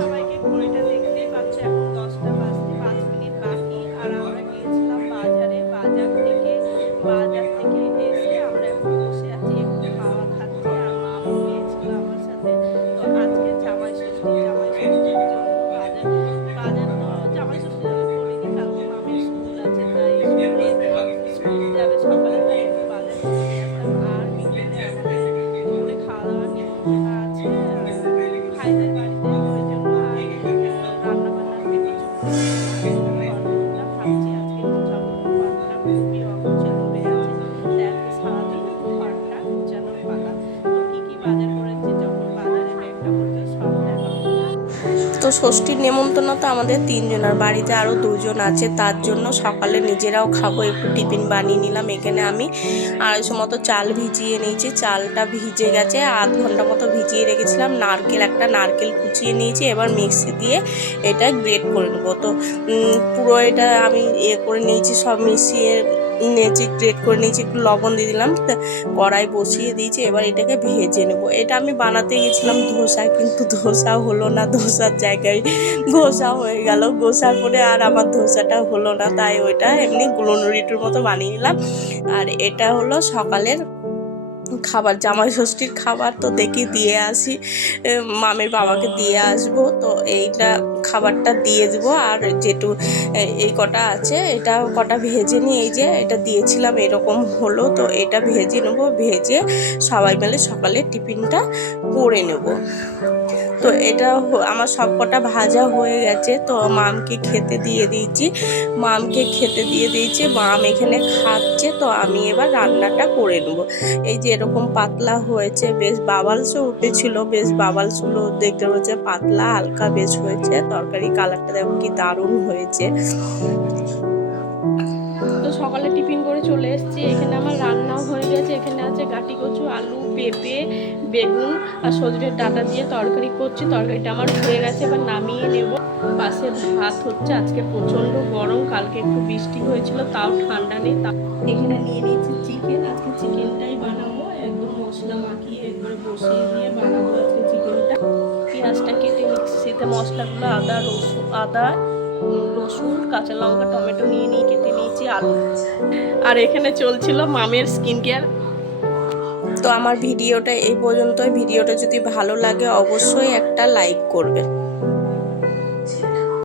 সবাইকে ঘড়িটা দেখতেই পাচ্ছে, এখন 10টা বাজতে 5 মিনিট বাকি। আর আমরা গিয়েছিলাম বাজারে, বাজার থেকে এসে আমরা এখন বসে আছি, একটু হাওয়া খাচ্ছি। আর মামও গিয়েছিল আমার সাথে। তো আজকে জামাই ষষ্ঠীর জন্য বাজার তো জামাই ষষ্ঠীর জন্য করিনি, কালকে মামের স্কুল আছে, তাই স্কুল যাবে সকালে, তাই একটু বাজার করে নিয়ে আসলাম। আর বিকেলে আমাদের দুপুরে খাওয়া দাওয়ার নিমন্ত্রণ আছে ভাইদের বাড়িতে, ওই জন্য আর রান্না বান্নার কিছু করিনি। আর ঘরটা ভাবছি আজকে গোছাবো, ঘরটা খুবই অগোছালো হয়ে আছে, তাই আজকে সারাদিন ঘরটা গোছানোর পালা। তো কি কি বাজার করেছি যখন বাজারে ব্যাগটা করতে সব দেখাবো। তো ষষ্ঠীর নেমন্তন্ন তো আমাদের 3জনের, বাড়িতে আরও 2জন আছে, তার জন্য সকালে নিজেরাও খাবো, একটু টিফিন বানিয়ে নিলাম। এখানে আমি 250 মতো চাল ভিজিয়ে নিয়েছি, চালটা ভিজে গেছে, আধ ঘন্টা মতো ভিজিয়ে রেখেছিলাম। একটা নারকেল কুচিয়ে নিয়েছি, এবার মিক্সি দিয়ে এটা গ্রেট করে নেবো। তো পুরো এটা আমি করে নিয়েছি, সব মিশিয়ে নিয়েছি, গ্রেট করে নিয়েছি, একটু লবণ দিয়ে দিলাম, কড়াই বসিয়ে দিয়েছি। এবার এটাকে ভেজে নেব। এটা আমি বানাতে গেছিলাম ধোসা, কিন্তু ধোসা হলো না, ধোসার জায়গায় ঘষা হয়ে গেল। ঘষার পরে আর আমার ধোসাটা হলো না, তাই ওইটা এমনি গুলনুরিটুর মতো বানিয়ে নিলাম। আর এটা হলো সকালের খাবার, জামাই ষষ্ঠীর খাবার। তো দেখি দিয়ে আসি, মামের বাবাকে দিয়ে আসবো। তো এইটা খাবারটা দিয়ে দেবো। আর যেটু এই কটা আছে, এটা কটা ভেজে নিই, এই যে এটা দিয়েছিলাম, এরকম হলো। তো এটা ভেজে নেবো, ভেজে সবাই মিলে সকালে টিফিনটা করে নেব। তো এটা আমার সব কটা ভাজা হয়ে গেছে। তো মামকে খেতে দিয়ে দিয়েছি, মাম এখানে খাচ্ছে। তো আমি এবার রান্নাটা করে নেব। এই যে এরকম পাতলা হয়েছে, বেশ বাবালসও উঠেছিল, বেশ বাবালসগুলো দেখতে হচ্ছে পাতলা হালকা বেশ হয়েছে। তরকারি কালারটা দেখো কি দারুণ হয়েছে। তো সকালে টিফিন করে চলে এসেছি, এখানে আমার রান্নাও হয়ে গেছে। এখানে আছে গাটি কচু, আলু, পেঁপে, বেগুন আর সজনের ডাঁটা দিয়ে তরকারি করছি। তরকারিটা আমার হয়ে গেছে, এবার নামিয়ে নেব। পাশে ভাত হচ্ছে, আজকে প্রচণ্ড গরম, কালকে একটু বৃষ্টি হয়েছিল, তাও ঠান্ডা নেই। এখানে নিয়ে নিয়েছি চিকেন, আজকে চিকেনটাই বানাবো, একদম মশলা মাখিয়ে একবারে বসিয়ে দিয়ে বানাবো আজকে চিকেনটা। পেঁয়াজটা কেটে মিক্সিতে মশলাগুলো আদা রসুন কাঁচা লঙ্কা টমেটো নিয়ে কেটে নিয়েছি, আলু। আর এখানে চলছিল মামের স্কিন কেয়ার। তো আমার ভিডিওটা এই পর্যন্ত। ভিডিওটা যদি ভালো লাগে অবশ্যই একটা লাইক করবে।